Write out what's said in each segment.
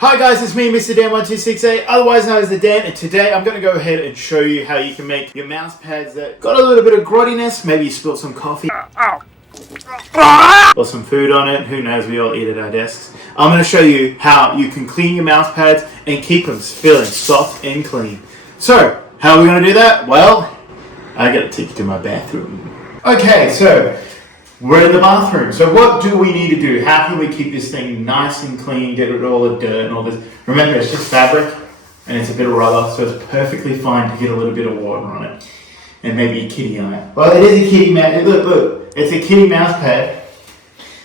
Hi guys, it's me, Mr. Dan1268, otherwise known as the Dan, and today I'm going to go ahead and show you how you can make your mouse pads that got a little bit of grottiness. Maybe you spilled some coffee or some food on it. Who knows, we all eat at our desks. I'm going to show you how you can clean your mouse pads and keep them feeling soft and clean. So, how are we going to do that? Well, I got to take you to my bathroom. Okay, so we're in the bathroom. So what do we need to do? How can we keep this thing nice and clean, get rid of all the dirt and all this? Remember, it's just fabric and it's a bit of rubber, so it's perfectly fine to get a little bit of water on it. And maybe a kitty on it. Well, it is a kitty mouse. Look, it's a kitty mouse pad.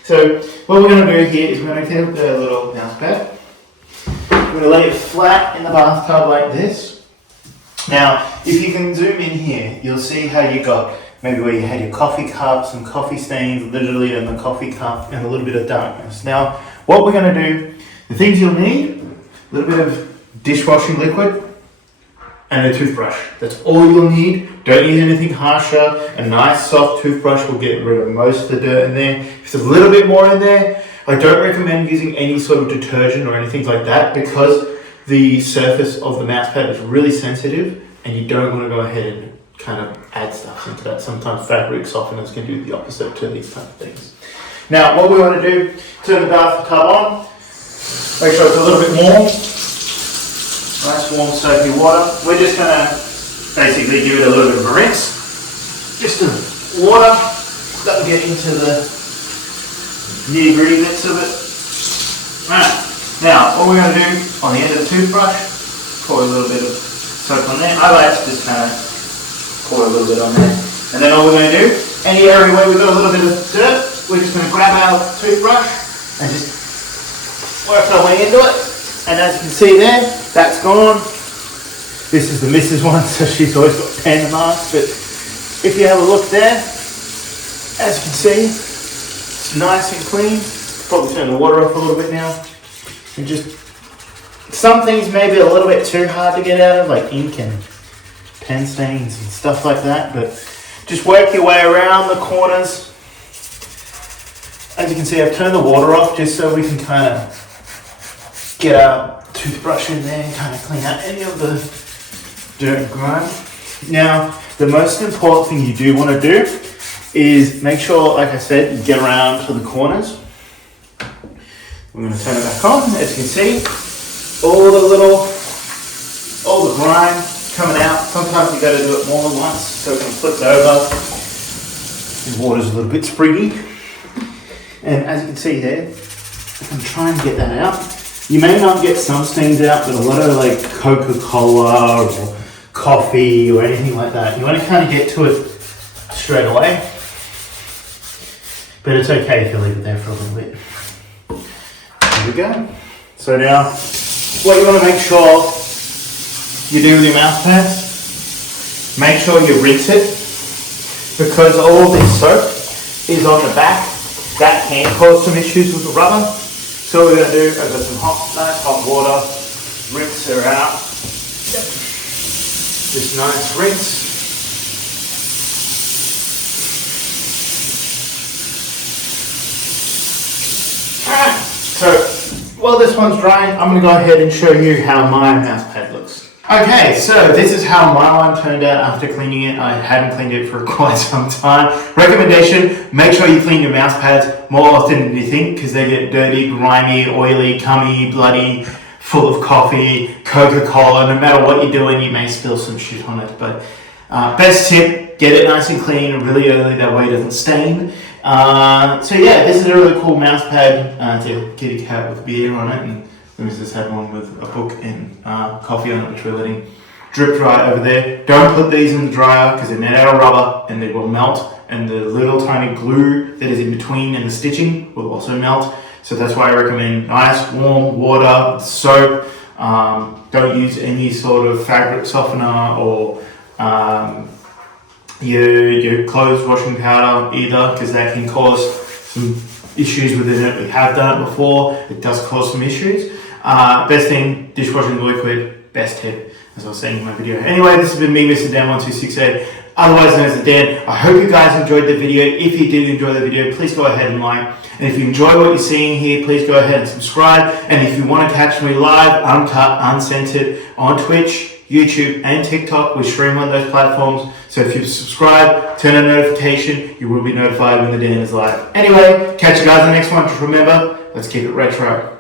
So what we're going to do here is we're going to take the little mouse pad. We're going to lay it flat in the bathtub like this. Now, if you can zoom in here, you'll see how you got maybe where you had your coffee cup, some coffee stains literally in the coffee cup, and a little bit of darkness. Now, what we're going to do, the things you'll need, a little bit of dishwashing liquid and a toothbrush. That's all you'll need. Don't use anything harsher. A nice soft toothbrush will get rid of most of the dirt in there. If there's a little bit more in there, I don't recommend using any sort of detergent or anything like that because the surface of the mouse pad is really sensitive and you don't want to go ahead and kind of add stuff into that. Sometimes fabric softeners can do the opposite to these type of things. Now, what we want to do, turn the bathtub on, make sure it's a little bit warm, nice warm soapy water. We're just going to basically give it a little bit of a rinse, just the water, that'll get into the nitty gritty bits of it. Right. Now, what we're going to do on the end of the toothbrush, pour a little bit of soap on there. I like to just kind of pour a little bit on there. And then all we're going to do, any area where we've got a little bit of dirt, we're just going to grab our toothbrush and just work our way into it. And as you can see there, that's gone. This is the missus one, so she's always got pen marks. But if you have a look there, as you can see, it's nice and clean. Probably turn the water off a little bit now. And just, some things may be a little bit too hard to get out of, like ink and pen stains and stuff like that, but just work your way around the corners. As you can see, I've turned the water off just so we can kind of get our toothbrush in there and kind of clean out any of the dirt and grime. Now, the most important thing you do want to do is make sure, like I said, you get around to the corners. I'm going to turn it back on. As you can see, all the grime coming out. Sometimes you got to do it more than once so it can flip over. The water's a little bit spriggy. And as you can see there, I can try and get that out. You may not get some stains out, but a lot of like Coca-Cola or coffee or anything like that, you want to kind of get to it straight away. But it's okay if you leave it there for a little bit. There we go. So now, what you want to make sure you do with your mouse pads, make sure you rinse it because all this soap is on the back. That can cause some issues with the rubber. So what we're going to do is with some nice hot water, rinse her out. Just nice rinse. So while this one's drying, I'm going to go ahead and show you how my mouse pad looks. Okay, so this is how my one turned out after cleaning it. I hadn't cleaned it for quite some time. Recommendation, make sure you clean your mouse pads more often than you think because they get dirty, grimy, oily, cummy, bloody, full of coffee, Coca-Cola. No matter what you're doing, you may spill some shit on it. But best tip, get it nice and clean really early, that way it doesn't stain. So yeah, this is a really cool mouse pad. It's a kitty cat with beer on it. And we just had one with a book and coffee on it, which we're letting drip dry over there. Don't put these in the dryer because they're made out of rubber and they will melt, and the little tiny glue that is in between and the stitching will also melt. So that's why I recommend nice warm water, soap. Don't use any sort of fabric softener or your clothes washing powder either, because that can cause some issues within it. We have done it before. It does cause some issues. Best thing, dishwashing liquid, best tip, as I was saying in my video. Anyway, this has been me, Mr. Dan1268. otherwise known as the Dan. I hope you guys enjoyed the video. If you did enjoy the video, please go ahead and like. And if you enjoy what you're seeing here, please go ahead and subscribe. And if you want to catch me live, uncut, uncensored on Twitch, YouTube, and TikTok, we stream on those platforms. So if you subscribe, turn on notification, you will be notified when the Dan is live. Anyway, catch you guys in the next one. Just remember, let's keep it retro.